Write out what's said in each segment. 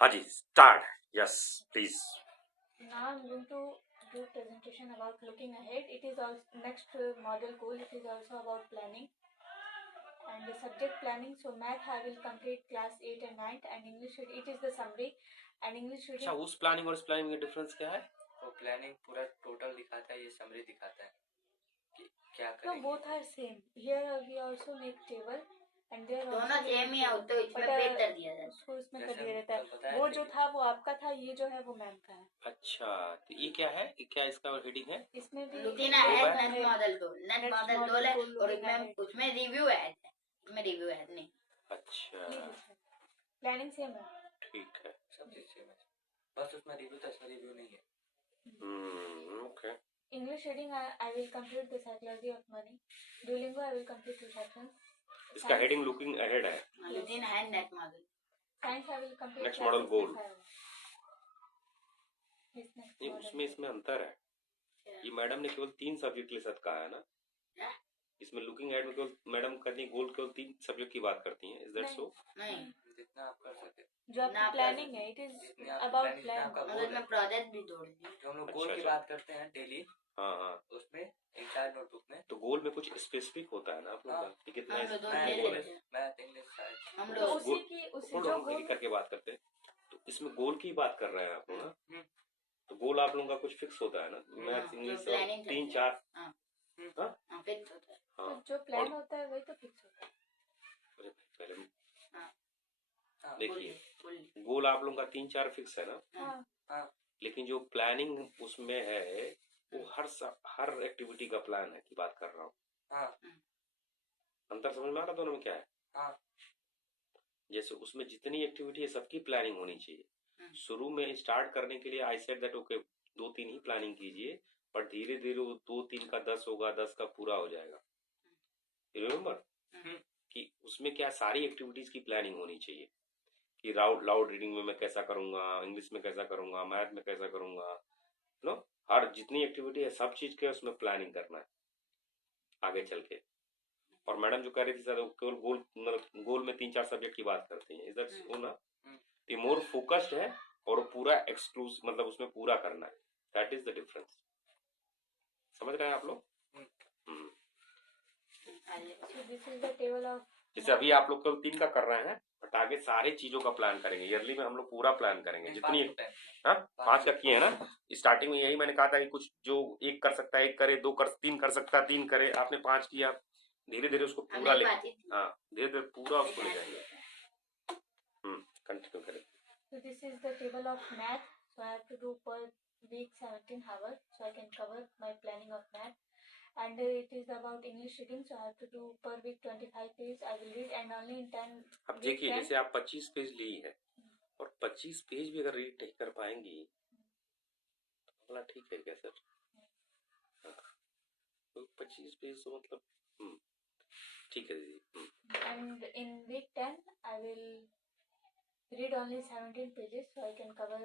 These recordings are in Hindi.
हाँ जी, start. Yes please. Now I'm going to do presentation about looking ahead. It is also next model goal. It is also about planning and the subject planning. So math I will complete class 8 and 9 and English it is the summary and English reading. अच्छा, उस प्लानिंग और इस प्लानिंग में डिफरेंस क्या है? वो प्लानिंग पूरा टोटल दिखाता है, ये समरी दिखाता है कि क्या करेंगे. No, both are same. Here we also make table and there दोनों सेम ही होते हैं, इसमें पेट कर दिया जाता है. उसको इसमें कर दिया जाता है. वो जो था वो आपका था, ये जो है वो मैम का है. अच्छा, तो ये क्या है? ये क्या इसका हेडिंग है? इसमें भी रूटीन है, नेट मॉडल गोल है और उसमें रिव्यू है. इसमें रिव्यू है नहीं. अच्छा, प्लानिंग सेम है. ठीक है, सब चीज सेम है, बस उसमें रिव्यू था, इसमें रिव्यू नहीं है. Okay. English reading I will complete the psychology of money. Duolingo I will complete 2 sections. इसका हेडिंग लुकिंग अहेड है. रूटीन है, net model. Science I will complete next model goal. ये उसमें इसमें अंतर है. ये मैडम ने केवल 3 सब्जेक्ट के लिए साथ कहा है ना. इसमें लुकिंग एट में केवल मैडम कहती है गोल केवल 3 सब्जेक्ट की बात करती हैं. Is that so? नहीं, जितना आप कर सके. जो आपकी प्लानिंग है, इट इज अबाउट प्लान. मतलब मैं प्रोजेक्ट भी जोड़ दी. जो हम लोग गोल की बात करते हैं डेली, हाँ हाँ, उसमें इंटायर नोटबुक में तो गोल में कुछ स्पेसिफिक होता है ना आप लोग का. कितना मैथ इंग्लिश हम लोग उसी जो गोल करके बात करते हैं. तो इसमें गोल की बात कर रहे हैं आप लोग ना. तो गोल आप लोगों का कुछ फिक्स होता है ना. मैथ इंग्लिश 3-4 फिक्स होता है. तो जो प्लान होता है वही तो फिक्स होता है. पहले देखिए, गोल आप लोगों का 3-4 फिक्स है ना. लेकिन जो प्लानिंग उसमें है वो हर एक्टिविटी का प्लान है की बात कर रहा हूँ. अंतर समझ में आ रहा दोनों में क्या है? जैसे उसमें जितनी एक्टिविटी है सबकी प्लानिंग होनी चाहिए. शुरू में स्टार्ट करने के लिए I said that okay 2-3 he planning कीजिए, पर धीरे धीरे वो 2-3 का 10 होगा, 10 का पूरा हो जाएगा. रिमेम्बर कि उसमें क्या सारी एक्टिविटीज की प्लानिंग होनी चाहिए कि लाउड रीडिंग में मैं कैसा करूंगा, इंग्लिश में कैसा करूंगा, मैथ में कैसा करूंगा. नो, हर जितनी एक्टिविटी है सब चीज के उसमें प्लानिंग करना है आगे चल के. और मैडम जो कह रही थी सर केवल गोल में 3-4 सब्जेक्ट की बात करती हैं. इधर वो ना ये मोर फोकस्ड है और पूरा एक्सक्लूसिव मतलब उसमें पूरा करना है. That is the difference. समझ रहे हैं आप लोग? जैसे अभी आप लोग केवल 3 का कर रहे हैं, बट आगे सारे चीजों का प्लान करेंगे. ईयरली में हम लोग पूरा प्लान करेंगे. जितनी 5 का किए है ना स्टार्टिंग में. यही मैंने कहा था कि कुछ जो 1 कर सकता है 1 करे, 2 कर 3 कर सकता है 3 करे. आपने 5 किया, धीरे धीरे उसको पूरा ले. हाँ, धीरे धीरे पूरा उसको ले जाएंगे. कंटिन्यू करें. So this is the table of math. So I have to do per week 17 hours. So I can cover my planning of math. And it is about English reading. So I have to do per week 25 pages. I will read and only in 10. अब देखिए जैसे आप 25 पेज ली है और 25 पेज भी अगर रीड नहीं कर पाएंगी तो मतलब ठीक है क्या सर? तो 25 पेज तो मतलब ठीक है जी. And in week 10 I will read only 17 pages. So I can cover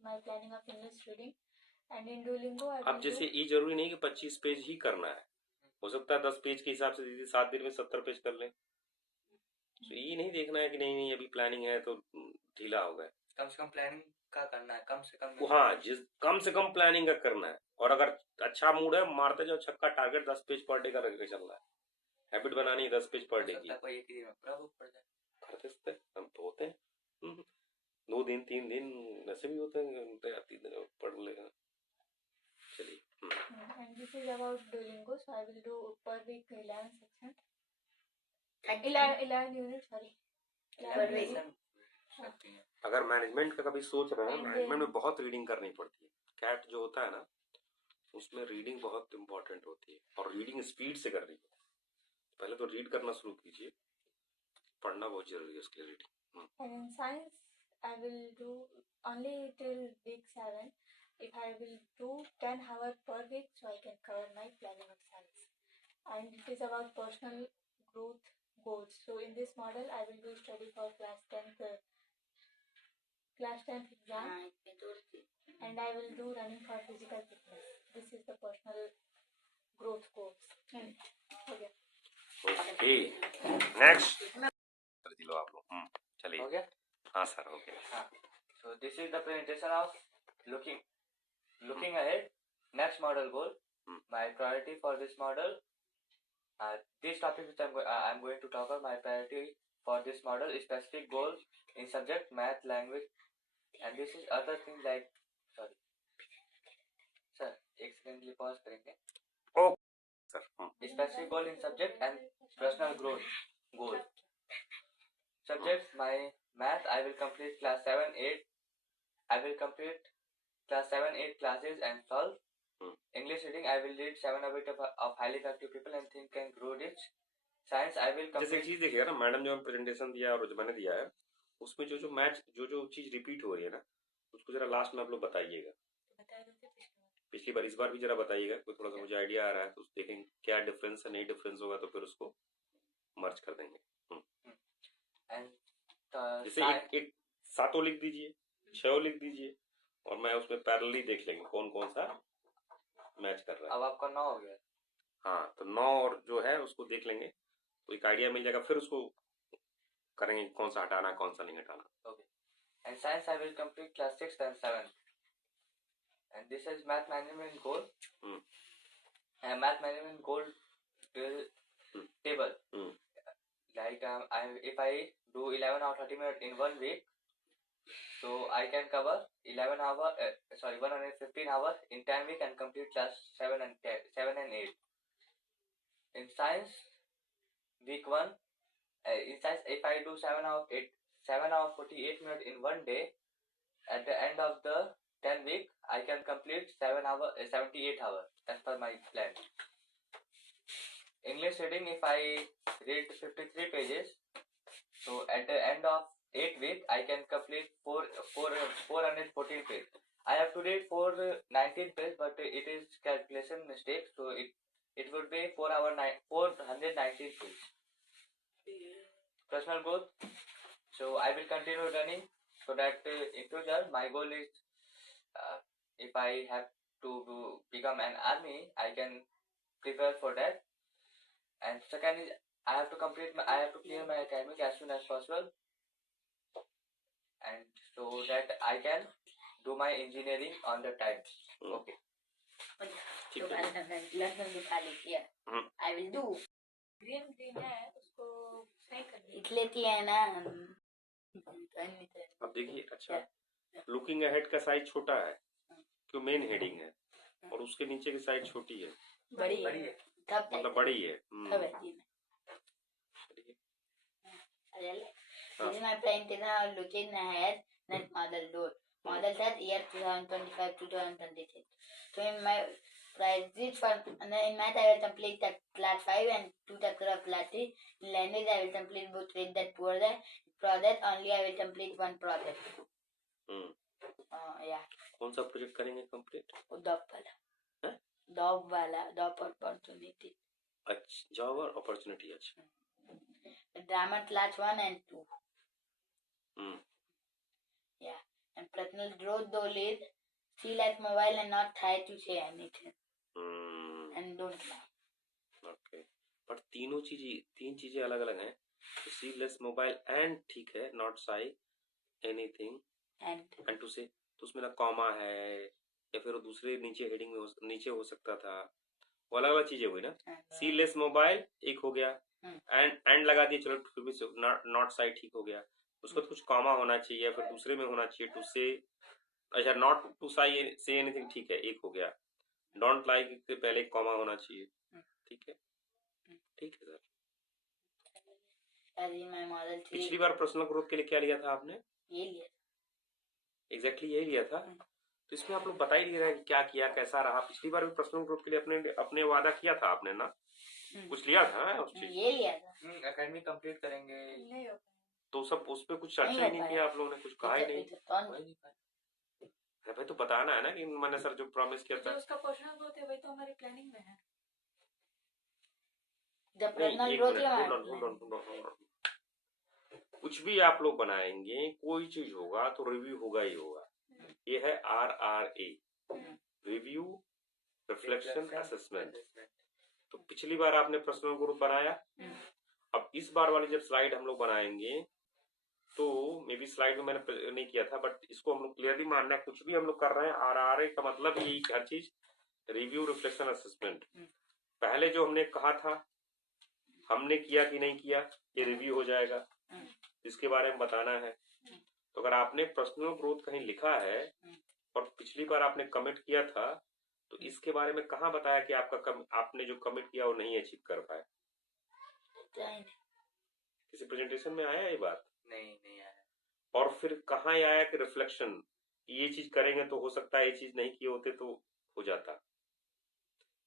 my planning of English reading. And in Duolingo I will अब जैसे ये जरूरी नहीं कि 25 पेज ही करना है. हो सकता है 10 पेज के हिसाब से दीदी 7 दिन में 70 पेज कर लें. तो ये नहीं देखना है कि नहीं अभी प्लानिंग है तो ढीला हो गया. कम से कम प्लानिंग का करना है, कम से कम. हाँ, कम से कम प्लानिंग का करना है. और अगर अच्छा मूड है मारते जाओ छक्का. टारगेट 10 पेज पर डे का रख के चल रहा है. हैबिट बनानी है 10 पेज पर डे की. कोई एक दिन में पूरा बुक पढ़ जाए. करते हम तो होते हैं 2 दिन 3 दिन ऐसे भी होते हैं 3 दिन पढ़ लेगा. चलिए. And this is about Duolingo. So I will do per week 11 sections. 11 units. Sorry. अगर मैनेजमेंट का कभी सोच रहे हैं, मैनेजमेंट में बहुत रीडिंग करनी पड़ती है. कैट जो होता है ना उसमें रीडिंग बहुत इंपॉर्टेंट होती है और रीडिंग स्पीड से करनी है. पहले तो रीड करना शुरू कीजिए, पढ़ना बहुत जरूरी है उसके लिए reading. And in science I will do only till week 7. If I will do 10 hours per week, so I can cover my planning of science. And it is about personal growth goals. So in this model I will do study for class 10th exam. And I will do running for physical fitness. This is the personal growth goals. Okay. Next कर लो आप लोग. चलिए. हो गया? हाँ सर, हो गया. So this is the presentation of looking ahead. Next model goal. My priority for this model. This topic which I'm going to talk about. My priority for this model is specific goals in subject math, language, and this is other thing like sorry. Sir, एक सेकंड के लिए pause करेंगे. Sir Specific goal in subject and personal growth goal. Subjects, my math, I will complete class 7, 8. I will complete class 7, 8 classes and solve. English reading, I will read 7 a bit of highly effective people and think and grow rich. Science, I will जैसे complete. चीज देखिएगा ना, मैडम जो प्रेजेंटेशन दिया और जो मैंने दिया है उसमें जो मैच जो चीज रिपीट हो रही है ना उसको जरा लास्ट में आप लोग बताइएगा. पिछली बार इस बार भी जरा बताइएगा, कोई थोड़ा सा मुझे आइडिया आ रहा है तो देखेंगे क्या डिफरेंस है, नहीं डिफरेंस होगा तो फिर उसको मर्ज कर देंगे. जैसे एक 7 लिख दीजिए, 6 लिख दीजिए और मैं उसमें पैरेलली देख लेंगे कौन कौन सा मैच कर रहा है. अब आपका 9 हो गया. हाँ तो 9 और जो है उसको देख लेंगे तो एक आइडिया मिल जाएगा, फिर उसको करेंगे कौन सा हटाना कौन सा नहीं हटाना. Okay. And science, I will complete class 6 and 7. And this is math management goal. And math management goal table. Like if I do 11 or 30 minutes in 1 week, so I can cover 115 hours in 10 weeks and complete class 7 and 8. In science, week 1, in science, if I do 7 hours 48 minutes in 1 day, at the end of the 10 week, I can complete 78 hours as per my plan. English reading, if I read 53 pages, so at the end of 8 weeks, I can complete 414 pages. I have to read 419 pages, but it is calculation mistake, so it would be 419 pages. Personal growth. So I will continue running so that in future my goal is if I have to become an army, I can prepare for that. And second is I have to clear my academic as soon as possible, and so that I can do my engineering on the time. Okay. I will do. Green है उसको सही कर दे. लिख लेती है ना. अब देखिए, अच्छा लुकिंग अहेड का साइज छोटा है क्यों, मेन हेडिंग है और उसके नीचे की साइड छोटी है, बड़ी है मतलब बड़ी है. This is my presentation looking ahead. Next model goal. Model set year 2025-2026. So in my priorities for in math I will complete the class 5 and 2 chapters of class 3. In language I will complete both read that poor that. Project only I will complete one project. Yeah. कौन सा प्रोजेक्ट करेंगे कंप्लीट? जॉब वाला जॉब अपॉर्चुनिटी. अच्छा, जॉब और अपॉर्चुनिटी. अच्छा. Grammar class 1 and 2. Yeah. And personal growth goal is see like mobile and not try to say anything. And don't lie. Okay. पर तीन चीजें अलग अलग हैं. सी लेस मोबाइल एंड ठीक है, not say anything and to say, तो उसमें ना कॉमा है या फिर वो दूसरे नीचे हेडिंग में नीचे हो सकता था, वो अलग अलग चीजें हुई ना. सी लेस मोबाइल एक हो गया, एंड लगा दिए, चलो फिर भी नॉट साई ठीक हो गया. उसको कुछ कॉमा होना चाहिए या फिर दूसरे में होना चाहिए टू से. अच्छा, not to Sai say anything ठीक है, एक हो गया. डोंट लाइक के पहले एक कॉमा होना चाहिए. ठीक है, ठीक है सर. पिछली बार पर्सनल ग्रोथ के लिए क्या लिया था आपने? ये लिया. एग्जैक्टली यही लिया था. तो इसमें आप लोग बता ही नहीं रहे कि क्या किया, कैसा रहा. पिछली बार भी पर्सनल ग्रोथ के लिए अपने वादा किया था आपने ना, कुछ लिया था उस चीज. ये लिया था. एकेडमी कंप्लीट करेंगे. नहीं हो तो सब उस पे कुछ चर्चा ही नहीं किया आप लोगों ने, कुछ कहा ही नहीं. भाई तो बताना है ना कि मैंने सर जो प्रॉमिस किया था. जो उसका पर्सनल ग्रोथ है वही तो हमारी प्लानिंग में है. जब पर्सनल ग्रोथ कुछ भी आप लोग बनाएंगे, कोई चीज होगा तो रिव्यू होगा ही होगा. ये है RRA, रिव्यू रिफ्लेक्शन असेसमेंट. तो पिछली बार आपने पर्सनल ग्रोथ बनाया, अब इस बार वाली जब स्लाइड हम लोग बनाएंगे तो मे बी स्लाइड में मैंने नहीं किया था, बट इसको हम लोग क्लियरली मानना है, कुछ भी हम लोग कर रहे हैं RRA का मतलब यही हर चीज रिव्यू रिफ्लेक्शन असेसमेंट। पहले जो हमने कहा था हमने किया कि नहीं किया, ये रिव्यू हो जाएगा, इसके बारे में बताना है। तो अगर आपने पर्सनल ग्रोथ कहीं लिखा है और पिछली बार आपने कमिट किया था, तो इसके बारे में कहाँ बताया कि आपने जो कमिट किया वो नहीं अचीव कर पाए? किसी प्रेजेंटेशन में आया ये बात? नहीं आया। और फिर कहाँ ये आया कि रिफ्लेक्शन, ये चीज करेंगे तो हो सकता है, ये चीज नहीं किए होते तो हो जाता,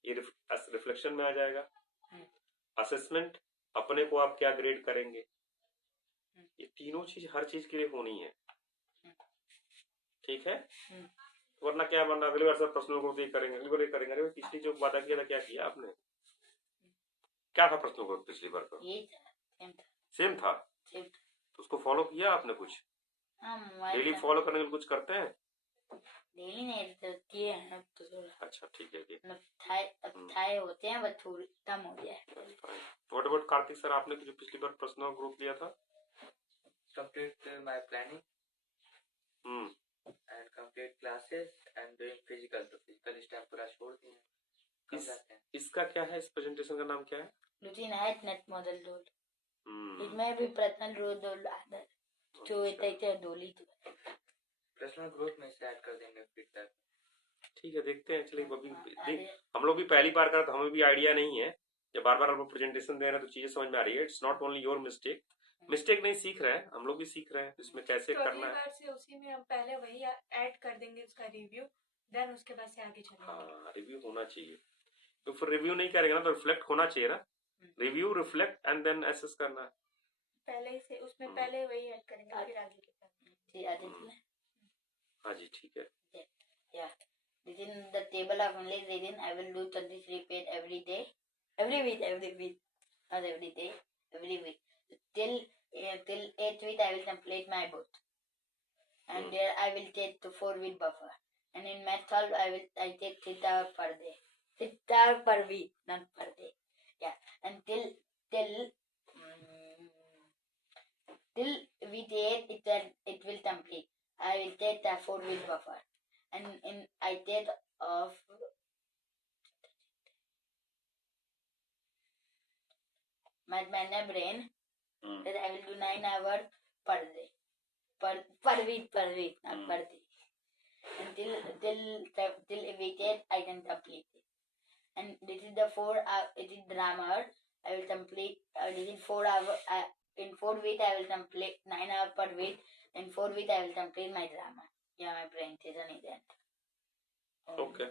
ये रिफ्लेक्शन में आ जाएगा। असेसमेंट, अपने को आप क्या ग्रेड करेंगे, ये तीनों चीज हर चीज के लिए होनी है, ठीक है। वरना क्या, वरना अगली बार सब पर्सनल ग्रोथ ही करेंगे, अगली बार ये करेंगे। अरे पिछली जो वादा किया था क्या किया आपने? क्या था पर्सनल ग्रोथ पिछली बार का? सेम था। तो उसको फॉलो किया आपने? कुछ डेली फॉलो करने के लिए कुछ करते हैं? डेली नहीं तो किए हैं अब तो थोड़ा। अच्छा ठीक है, थाए होते हैं बस थोड़ी कम हो गया है। व्हाट अबाउट कार्तिक सर, आपने जो पिछली बार पर्सनल ग्रोथ लिया था? Complete my planning and complete classes and doing physical. तो फिजिकल इस टाइम पूरा छोड़ दिए। इसका क्या है, इस प्रेजेंटेशन का नाम क्या है? Looking at net model role. It may be personal growth or other. जो इतना डोली तो पर्सनल ग्रोथ में से ऐड कर देंगे फिर तक। ठीक है, देखते हैं। चलिए अभी हम लोग भी पहली बार कर, तो हमें भी आइडिया नहीं है। जब बार बार हम लोग प्रेजेंटेशन दे रहे हैं तो चीजें समझ में आ रही है। It's not only your mistake नहीं, सीख रहे हैं हम लोग भी, सीख रहे हैं इसमें कैसे तो करना है। बार से उसी में हम पहले वही ऐड कर देंगे उसका रिव्यू, देन उसके बाद से आगे चलेंगे। हाँ, रिव्यू होना चाहिए। तो फिर रिव्यू नहीं करेंगे ना तो रिफ्लेक्ट होना चाहिए ना। Review, reflect and then assess करना है। पहले से उसमें पहले वही ऐड करेंगे फिर आगे के plan। हाँ जी, ठीक है। Yeah. Within the table of only reading, I will do 33 page every day, every week, not every day, every week. Till 8th week, I will complete my book, and there I will take the 4-week buffer. And in math solve, I take 6 hours per day, 6 hours per week, not per day. Yeah, and till week 8, it will complete. I will take the 4-week buffer. And I did of my brain that I will do 9 hours per day, per week, not per day. Until week 8, I can complete it. And this is the 4 hour. It is drama. I will complete. This is 4 hours. In 4 weeks, I will complete 9 hours per week. In 4 weeks, I will complete my drama. Yeah, my presentation is that. Okay.